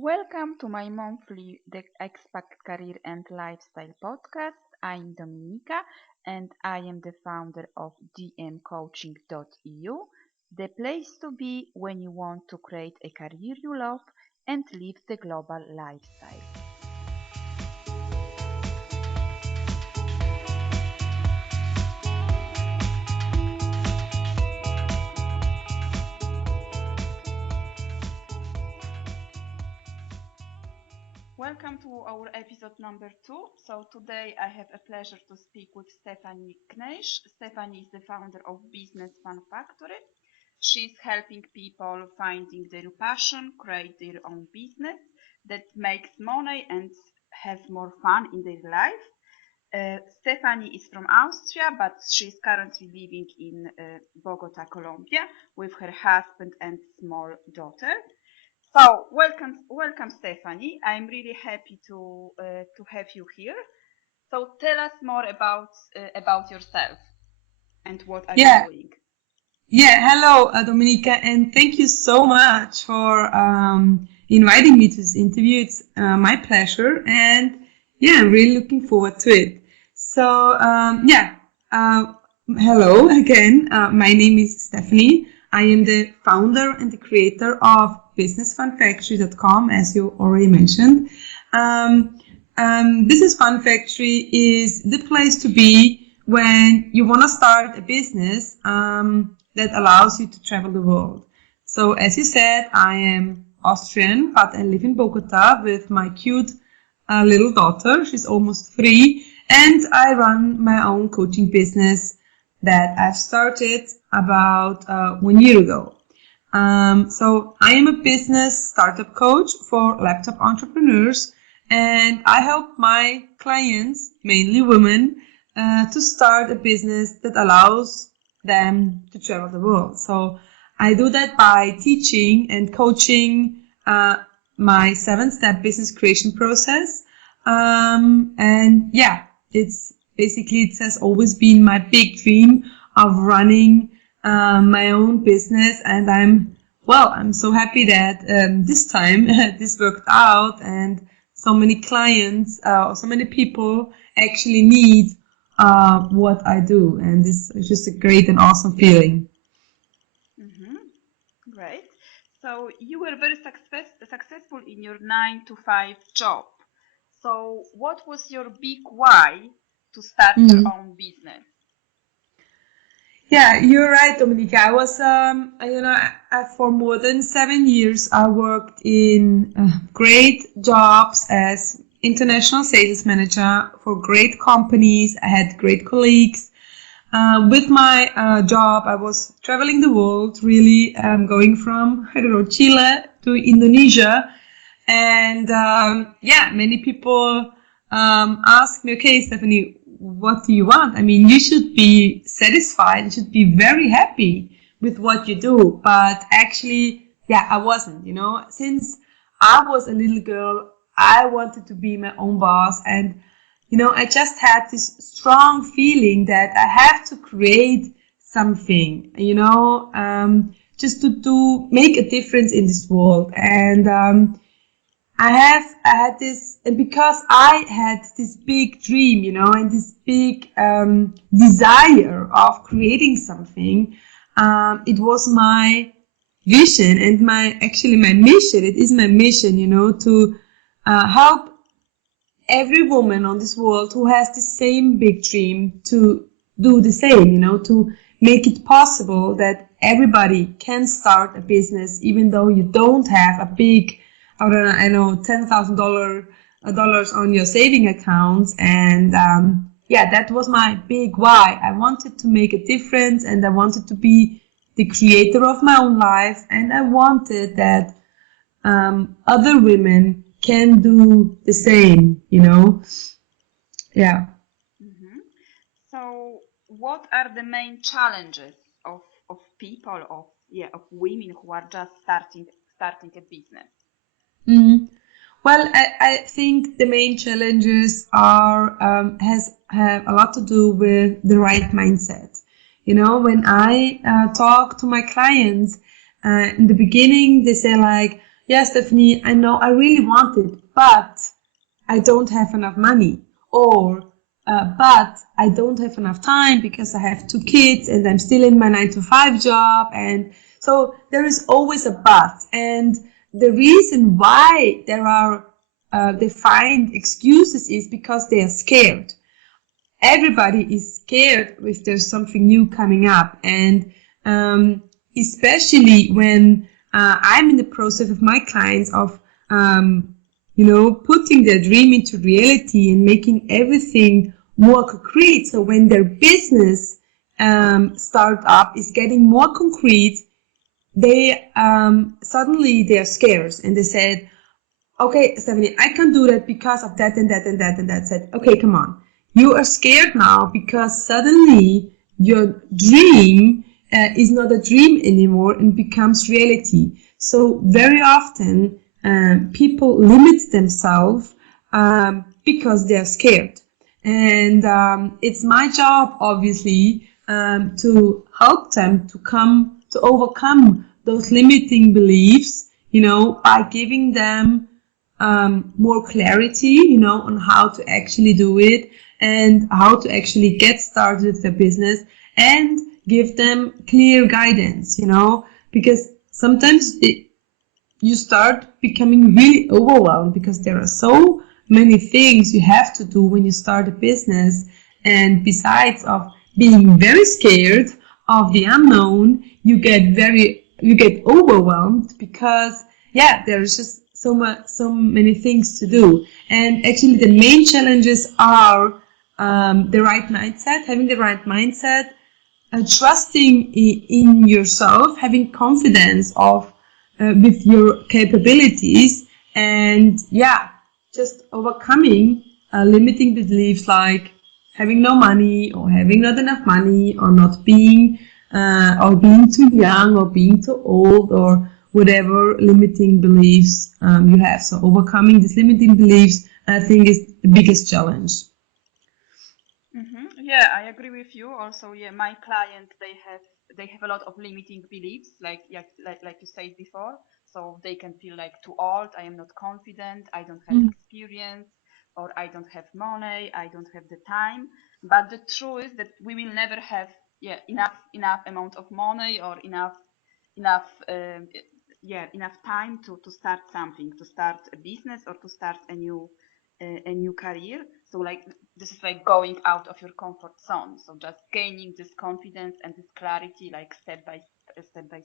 Welcome to my monthly The Expat Career and Lifestyle podcast. I'm Dominika and I am the founder of dmcoaching.eu, the place to be when you want to create a career you love and live the global lifestyle. Welcome to our episode number 2. So today I have a pleasure to speak with Stefanie Kneisz. Stefanie is the founder of Business Fun Factory. She's helping people finding their passion, create their own business that makes money and have more fun in their life. Stefanie is from Austria, but she's currently living in Bogota, Colombia, with her husband and small daughter. So welcome, Stefanie. I'm really happy to have you here. So tell us more about yourself and what are you Yeah, doing. hello, Dominika, and thank you so much for inviting me to this interview. It's my pleasure, and I'm really looking forward to it. So, hello again. My name is Stefanie. I am the founder and the creator of businessfunfactory.com, as you already mentioned. Business Fun Factory is the place to be when you want to start a business that allows you to travel the world. So as you said, I am Austrian, but I live in Bogota with my cute little daughter. She's almost 3, and I run my own coaching business that I've started about 1 year ago. So I am a business startup coach for laptop entrepreneurs, and I help my clients, mainly women, to start a business that allows them to travel the world. So I do that by teaching and coaching my 7-step business creation process. It has always been my big dream of running my own business, and I'm so happy that this time this worked out, and so many clients, so many people actually need what I do, and this is just a great and awesome feeling. Great. So you were very successful in your 9 to 5 job. So what was your big why to start your Mhm. own business? Yeah, you're right, Dominica. I was, for more than 7 years, I worked in great jobs as international sales manager for great companies. I had great colleagues. With my job, I was traveling the world, really going from, Chile to Indonesia. And many people ask me, okay, Stefanie, what do you want? I mean, you should be satisfied, you should be very happy with what you do. But actually, I wasn't, since I was a little girl, I wanted to be my own boss. And, I just had this strong feeling that I have to create something, just to make a difference in this world. And I had this, and because I had this big dream, and this big desire of creating something, it was my vision and my mission. It is my mission, to help every woman on this world who has the same big dream to do the same, to make it possible that everybody can start a business, even though you don't have a big, $10,000 on your saving accounts. And that was my big why. I wanted to make a difference, and I wanted to be the creator of my own life, and I wanted that other women can do the same, Yeah. So what are the main challenges of people of women who are just starting a business? Mm. Well, I think the main challenges have a lot to do with the right mindset. When I talk to my clients in the beginning, they say like, yeah, Stephanie, I know I really want it, but I don't have enough money. Or, but I don't have enough time because I have 2 kids and I'm still in my 9 to 5 job. And so there is always a but. And the reason why they find excuses is because they are scared. Everybody is scared if there's something new coming up. And especially when I'm in the process of my clients of putting their dream into reality and making everything more concrete. So when their business startup is getting more concrete, they suddenly they are scared and they said, okay, Stephanie, I can do that because of that and that and that and that. Said, okay, come on. You are scared now because suddenly your dream is not a dream anymore and becomes reality. So very often people limit themselves because they're scared. And it's my job, obviously, to help them to overcome those limiting beliefs, by giving them more clarity, on how to actually do it and how to actually get started with their business and give them clear guidance, because sometimes you start becoming really overwhelmed because there are so many things you have to do when you start a business. And besides of being very scared of the unknown, you get overwhelmed because there's just so many things to do. And actually the main challenges are having the right mindset, trusting in yourself, having confidence with your capabilities, and just overcoming limiting beliefs like having no money or having not enough money or not being or being too young or being too old or whatever limiting beliefs you have. So overcoming these limiting beliefs, I think, is the biggest challenge. Yeah, I agree with you. Also, my client, they have a lot of limiting beliefs, like you said before. So they can feel like too old, I am not confident, I don't have experience, or I don't have money, I don't have the time. But the truth is that we will never have enough amount of money or enough enough time to start something, to start a business or to start a new career. So like this is like going out of your comfort zone. So just gaining this confidence and this clarity, like step by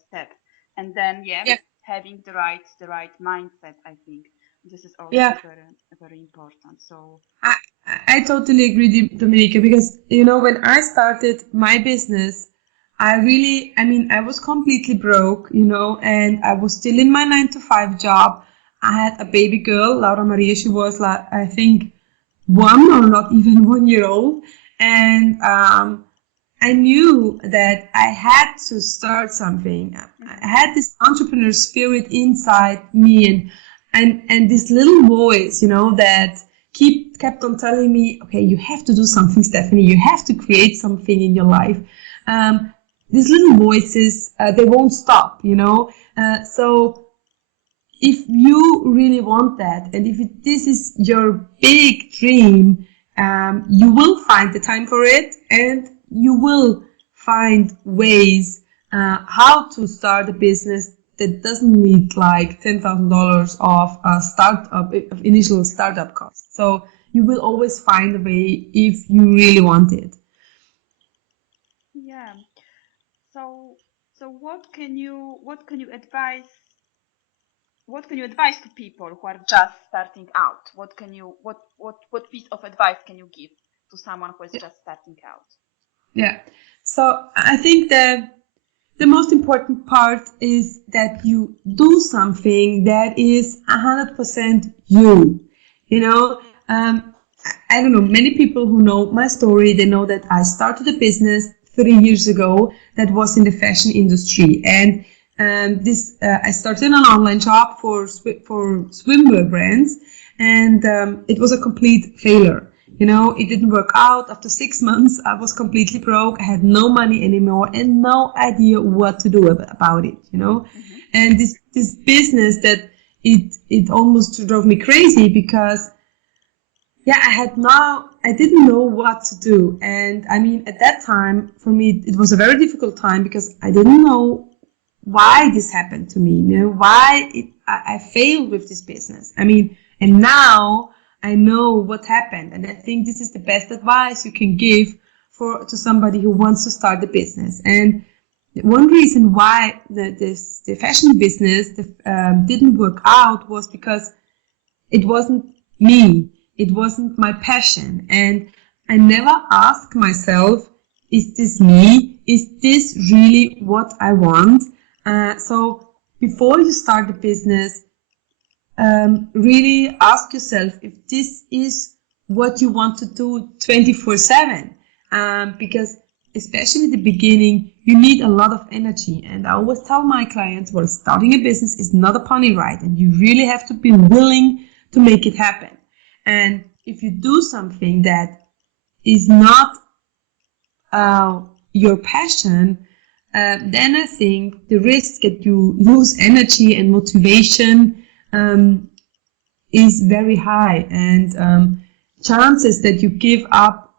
step, and then having the right mindset. I think this is also very important. So I totally agree, Dominica, because when I started my business, I was completely broke, and I was still in my 9 to 5 job. I had a baby girl, Laura Maria. She was like, I think, 1 or not even 1 year old. And I knew that I had to start something. I had this entrepreneur spirit inside me and this little voice, that kept on telling me, okay, you have to do something, Stephanie. You have to create something in your life. These little voices, they won't stop, so if you really want that, and if this is your big dream, you will find the time for it, and you will find ways how to start a business that doesn't need like $10,000 of initial startup costs. So you will always find a way if you really want it. yeah. So what can you advise to people who are just starting out? What piece of advice can you give to someone who is just starting out? Yeah. So I think that the most important part is that you do something that is 100% you. I don't know, many people who know my story, they know that I started a business 3 years ago that was in the fashion industry. And I started an online shop for swimwear brands, and it was a complete failure. It didn't work out. After 6 months, I was completely broke. I had no money anymore and no idea what to do about it, And this business that it almost drove me crazy because I didn't know what to do. And I mean, at that time, for me, it was a very difficult time because I didn't know why this happened to me, why I failed with this business. I mean, and now I know what happened. And I think this is the best advice you can give to somebody who wants to start a business. And one reason why the fashion business didn't work out was because it wasn't me. It wasn't my passion. And I never asked myself, is this me? Is this really what I want? So before you start a business, really ask yourself if this is what you want to do 24/7. Because especially the beginning, you need a lot of energy. And I always tell my clients, well, starting a business is not a pony ride, and you really have to be willing to make it happen. And if you do something that is not your passion, then I think the risk that you lose energy and motivation is very high, and chances that you give up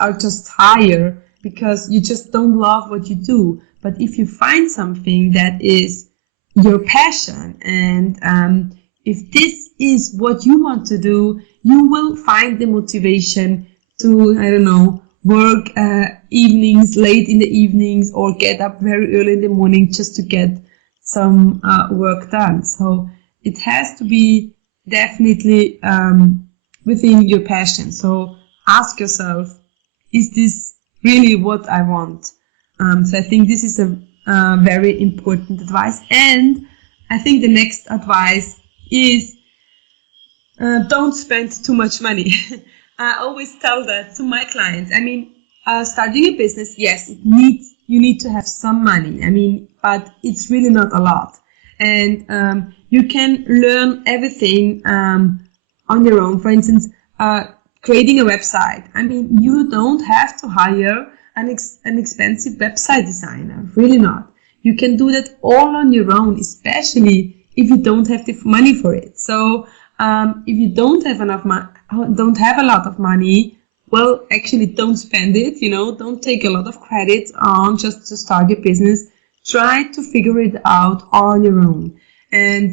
are just higher because you just don't love what you do. But if you find something that is your passion, and if this is what you want to do, you will find the motivation to, I don't know, work evenings, late in the evenings, or get up very early in the morning just to get some work done. So it has to be definitely within your passion. So ask yourself, is this really what I want? So I think this is a very important advice. And I think the next advice is don't spend too much money. I always tell that to my clients. I mean, starting a business, yes, you need to have some money. I mean, but it's really not a lot. And you can learn everything on your own. For instance, creating a website. I mean, you don't have to hire an expensive website designer. Really not. You can do that all on your own, especially if you don't have the money for it. So if you don't have don't have a lot of money, well, actually don't spend it, don't take a lot of credit on just to start your business. Try to figure it out on your own. And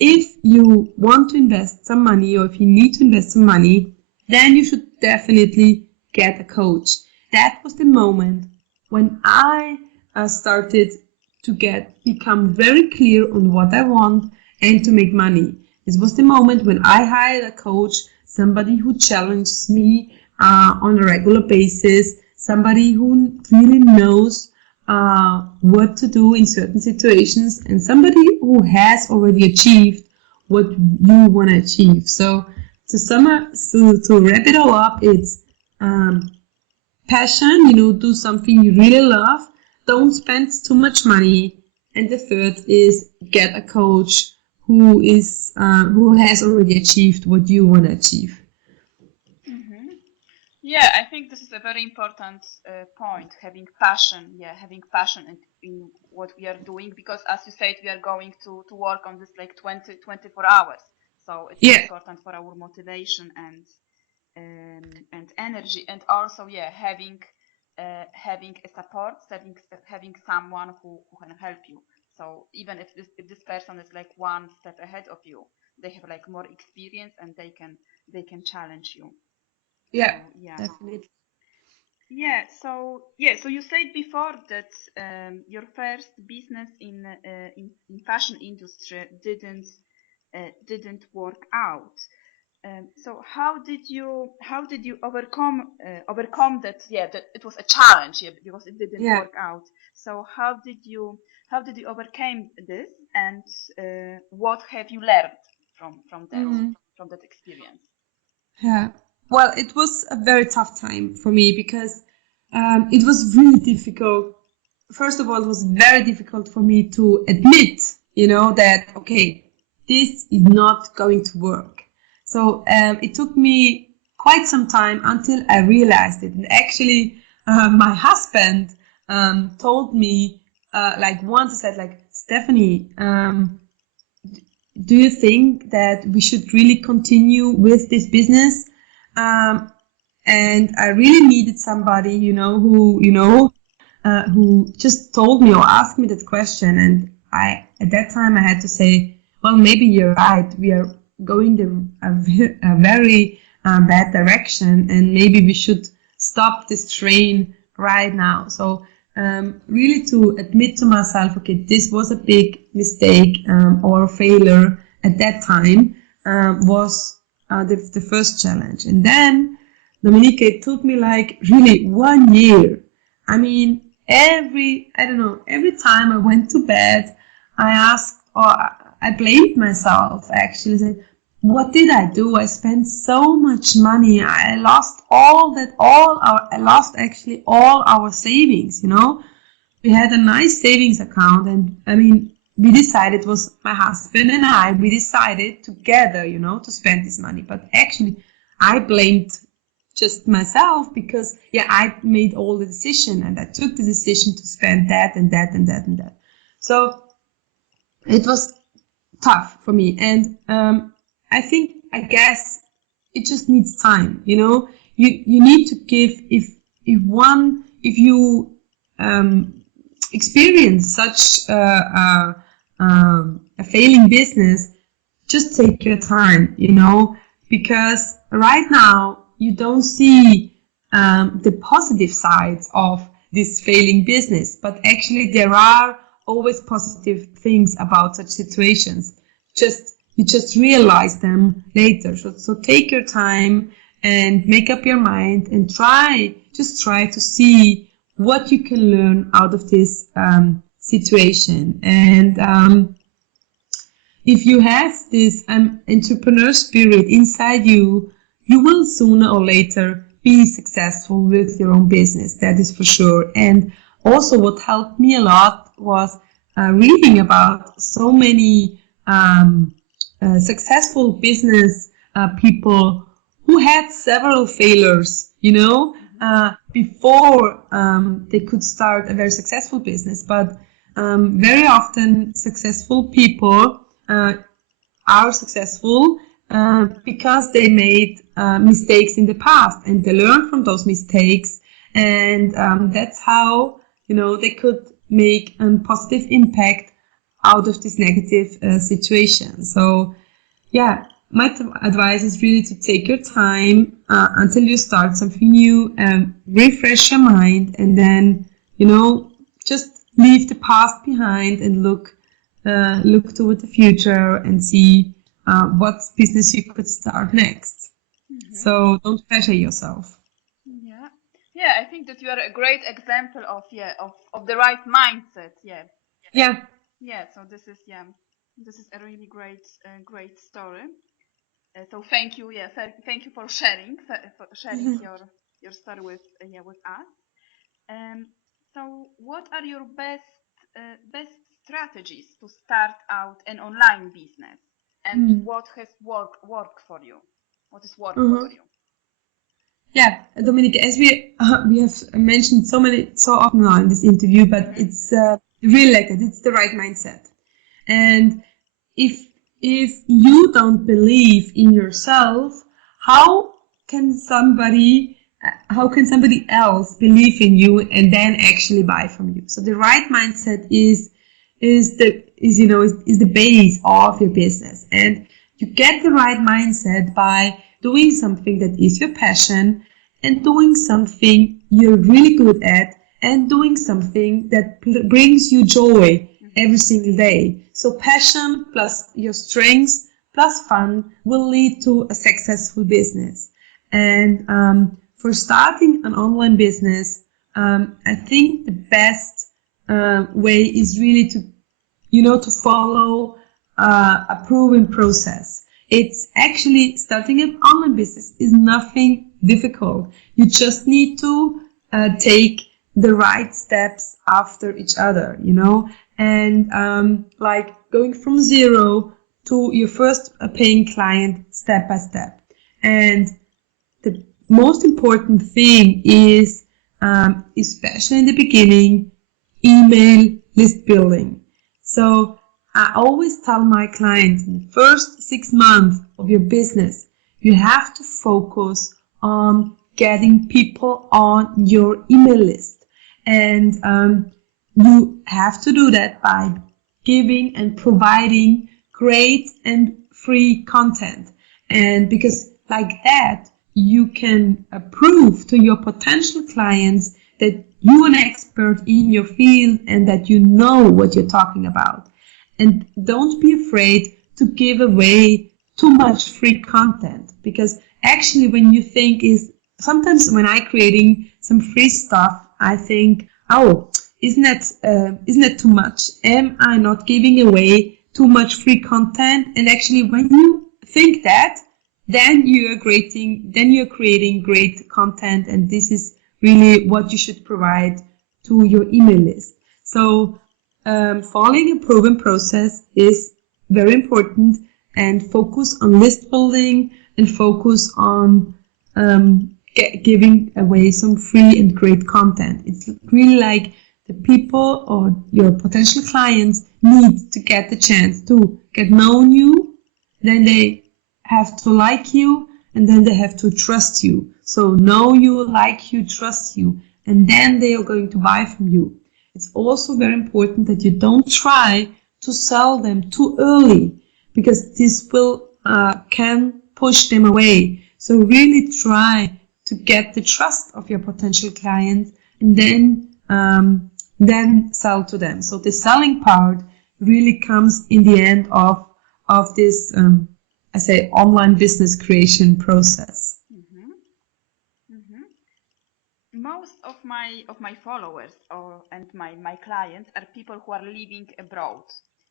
if you want to invest some money, or if you need to invest some money, then you should definitely get a coach. That was the moment when I started to become very clear on what I want and to make money. This was the moment when I hired a coach, somebody who challenges me on a regular basis, somebody who really knows what to do in certain situations, and somebody who has already achieved what you want to achieve. So to wrap it all up, it's passion, do something you really love, don't spend too much money, and the third is get a coach who has already achieved what you want to achieve. Mm-hmm. Yeah, I think this is a very important point, having passion. Yeah, having passion in what we are doing, because as you said, we are going to work on this like 24 hours. So it's very important for our motivation and energy, and also having a support, having someone who can help you. So even if this person is like one step ahead of you, they have like more experience and they can challenge you. Yeah, So, yeah. definitely. So you said before that your first business in fashion industry didn't work out. So how did you overcome that? Yeah, that it was a challenge, because it didn't work out. So how did you overcome this, and what have you learned from that experience? Yeah. Well, it was a very tough time for me because it was really difficult. First of all, it was very difficult for me to admit, that, okay, this is not going to work. So it took me quite some time until I realized it. And actually, my husband told me, like once, he said, like, Stefanie, do you think that we should really continue with this business? And I really needed somebody, who just told me or asked me that question. And at that time, I had to say, well, maybe you're right. We are going a very bad direction, and maybe we should stop this train right now. So really to admit to myself, okay, this was a big mistake or failure at that time was the first challenge. And then, Dominique, it took me like really 1 year. I mean, every time I went to bed, I asked, or I blamed myself actually. I said, what did I do? I spent so much money. I lost all our savings, We had a nice savings account, and I mean, we decided, it was my husband and I, we decided together, to spend this money. But actually, I blamed just myself because, I made all the decision, and I took the decision to spend that and that and that and that. So it was tough for me. And I guess it just needs time, You need to give, if you experience such a failing business, just take your time, because right now you don't see the positive sides of this failing business, but actually there are always positive things about such situations. You just realize them later. So take your time and make up your mind and try to see what you can learn out of this situation. And if you have this entrepreneur spirit inside you, you will sooner or later be successful with your own business. That is for sure. And also what helped me a lot was reading about so many successful business people who had several failures, before they could start a very successful business. But very often successful people are successful because they made mistakes in the past, and they learned from those mistakes, and that's how they could make a positive impact out of this negative situation. So my advice is really to take your time until you start something new, and refresh your mind, and then just leave the past behind and look toward the future and see what business you could start next. Mm-hmm. So don't pressure yourself. Yeah, I think that you are a great example of the right mindset. So this is a really great story. So thank you for sharing your story with us. So what are your best strategies to start out an online business, and what has worked for you? What is working for you? Yeah, Dominique, as we have mentioned so often now in this interview, but it's really like that. It's the right mindset. And if you don't believe in yourself, how can somebody else believe in you and then actually buy from you? So the right mindset is the base of your business, and you get the right mindset by doing something that is your passion, and doing something you're really good at, and doing something that brings you joy every single day. So passion plus your strengths plus fun will lead to a successful business. And for starting an online business, I think the best way is really to follow a proven process. It's actually, starting an online business is nothing difficult. You just need to take the right steps after each other, and like going from zero to your first paying client step by step. And the most important thing is, especially in the beginning, email list building. So I always tell my clients in the first 6 months of your business, you have to focus on getting people on your email list. And you have to do that by giving and providing great and free content. And because like that, you can prove to your potential clients that you're an expert in your field and that you know what you're talking about. And don't be afraid to give away too much free content, because actually when you think is sometimes when I creating some free stuff, I think, oh, isn't that too much? Am I not giving away too much free content? And actually when you think that, then you're creating great content, and this is really what you should provide to your email list. So following a proven process is very important, and focus on list building and focus on giving away some free and great content. It's really like the people or your potential clients need to get the chance to get known you, then they have to like you, and then they have to trust you. So know you, like you, trust you, and then they are going to buy from you. It's also very important that you don't try to sell them too early, because this will can push them away. So really try to get the trust of your potential clients, and then sell to them. So the selling part really comes in the end of this I say online business creation process. Most of my followers and my clients are people who are living abroad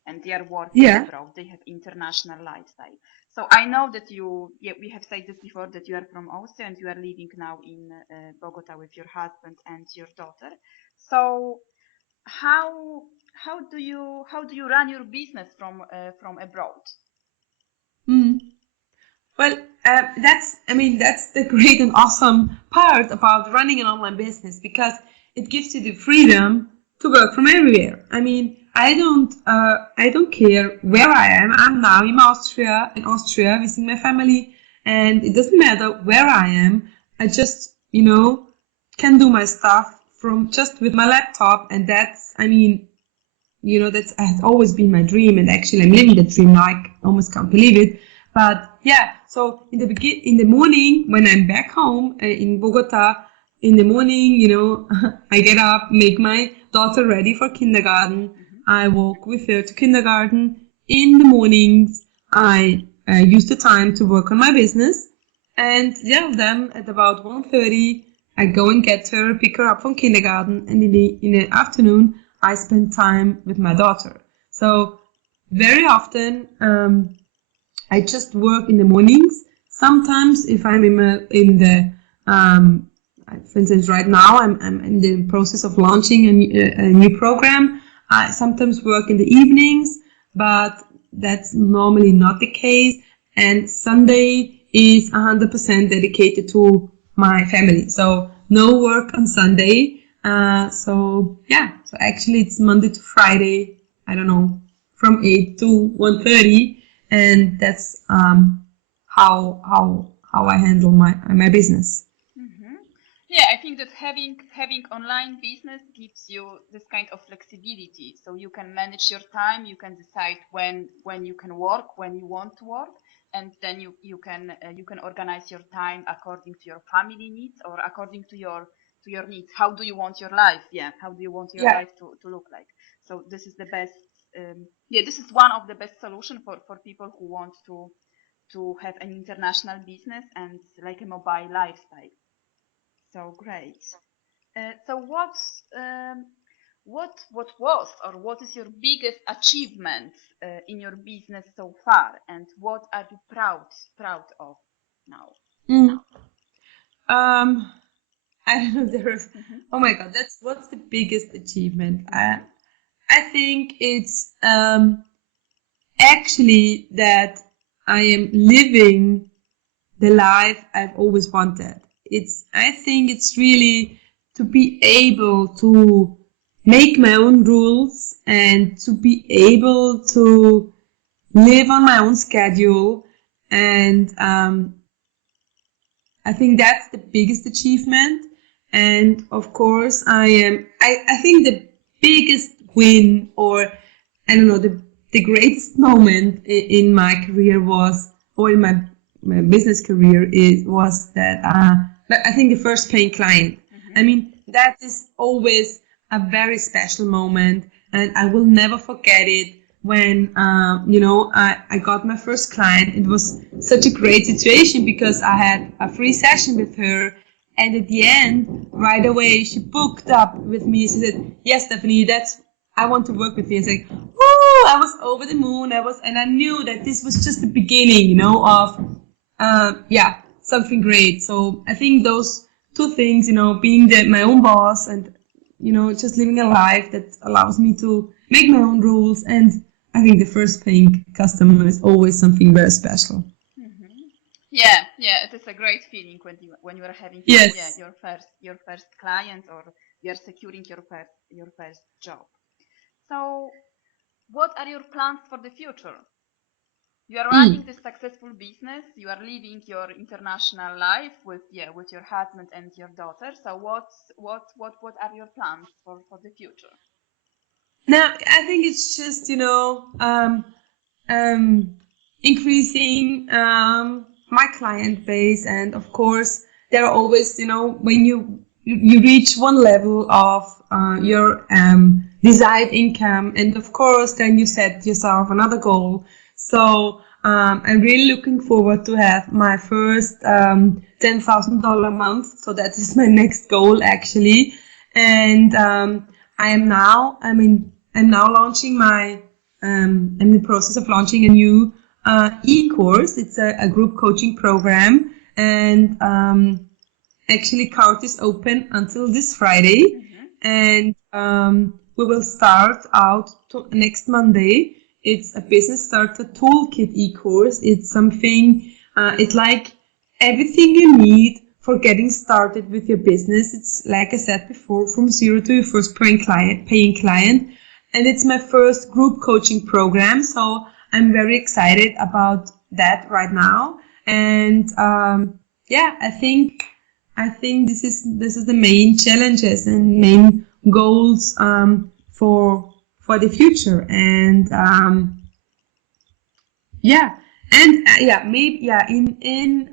and they are working abroad. They have international lifestyle. So I know that we have said this before, that you are from Austria and you are living now in Bogota with your husband and your daughter. So how do you run your business from abroad? Well, that's the great and awesome part about running an online business, because it gives you the freedom to work from everywhere. I mean, I don't care where I am. I'm now in Austria visiting my family, and it doesn't matter where I am. I just, can do my stuff from just with my laptop, and that's has always been my dream, and actually I'm living that dream now. I almost can't believe it. But yeah, so in the morning when I'm back home in Bogota, in the morning, I get up, make my daughter ready for kindergarten. I walk with her to kindergarten. In the mornings, I use the time to work on my business. And then at about 1:30, I go and get her, pick her up from kindergarten. And in the afternoon, I spend time with my daughter. So very often, I just work in the mornings. Sometimes if I'm for instance, right now I'm in the process of launching a new program. I sometimes work in the evenings, but that's normally not the case. And Sunday is 100% dedicated to my family. So no work on Sunday. So actually it's Monday to Friday, I don't know, from 8 to 1:30. And that's how I handle my business. Yeah, I think that having online business gives you this kind of flexibility. So you can manage your time, you can decide when you can work, when you want to work, and then you can organize your time according to your family needs or according to your needs. How do you want your life? Yeah, how do you want your life to look like? So this is the best. This is one of the best solution for people who want to have an international business and like a mobile lifestyle. So great. So what was or what is your biggest achievement in your business so far, and what are you proud of now? I don't know. Oh my God, what's the biggest achievement? I think it's actually that I am living the life I've always wanted. I think it's really to be able to, make my own rules and to be able to live on my own schedule. And I think that's the biggest achievement. And of course, I think the biggest win, or I don't know, the greatest moment in my career was, or in my business career was that I think the first paying client. I mean, that is always a very special moment, and I will never forget it. When I got my first client, it was such a great situation because I had a free session with her, and at the end, right away, she booked up with me. She said, "Yes, Stephanie, I want to work with you." It's like, woo! I was over the moon. And I knew that this was just the beginning, of something great. So I think those two things, being my own boss and just living a life that allows me to make my own rules, and I think the first paying customer is always something very special. Yeah, it is a great feeling when you are having your first client, or you are securing your first job. So, what are your plans for the future? You are running this successful business. You are living your international life with your husband and your daughter. So, what are your plans for the future? Now, I think it's just increasing my client base, and of course there are always when you reach one level of your desired income, and of course then you set yourself another goal. So I'm really looking forward to have my first $10,000 a month. So that is my next goal actually, and I'm now launching I'm in the process of launching a new e-course. It's a group coaching program, and actually CART is open until this Friday, and we will start out next Monday. It's a business starter toolkit e-course. It's something, it's like everything you need for getting started with your business. It's like I said before, from zero to your first paying client. And it's my first group coaching program, so I'm very excited about that right now. And I think this is the main challenges and main goals for the future. And in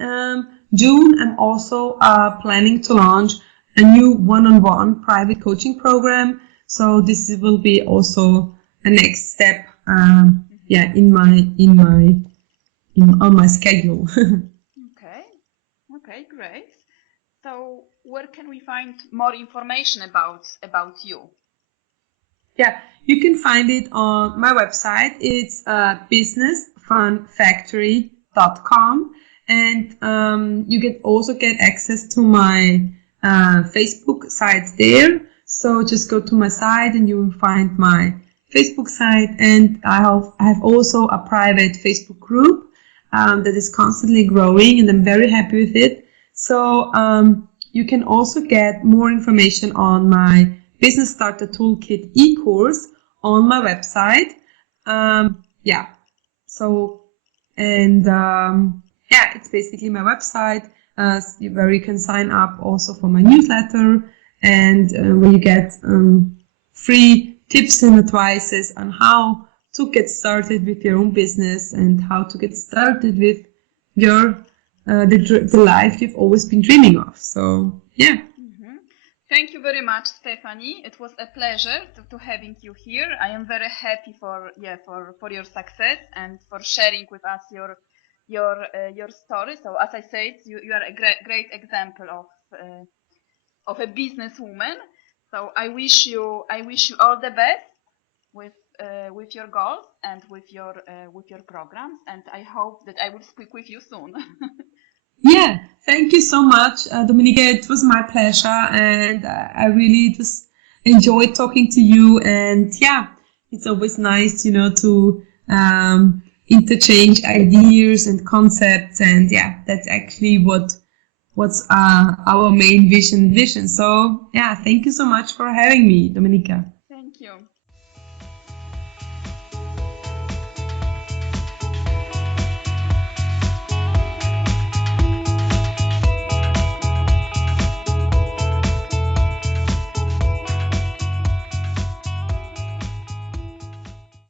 June I'm also planning to launch a new one-on-one private coaching program. So this will be also a next step, on my schedule. Okay, great. So where can we find more information about you? Yeah, you can find it on my website. It's businessfunfactory.com, and you can also get access to my Facebook site there. So just go to my site and you will find my Facebook site, and I have also a private Facebook group that is constantly growing, and I'm very happy with it. So you can also get more information on my Business Starter Toolkit e-course on my website. It's basically my website where you can sign up also for my newsletter, and where you get free tips and advices on how to get started with your own business and how to get started with your the life you've always been dreaming of. So yeah. Thank you very much, Stefanie. It was a pleasure to having you here. I am very happy for your success and for sharing with us your story. So as I said, you are a great example of a businesswoman. So I wish you all the best with your goals and with your programs, and I hope that I will speak with you soon. Yeah, thank you so much, Dominika. It was my pleasure, and I really just enjoyed talking to you. And yeah, it's always nice, to interchange ideas and concepts. And yeah, that's actually what's our main vision. So yeah, thank you so much for having me, Dominika.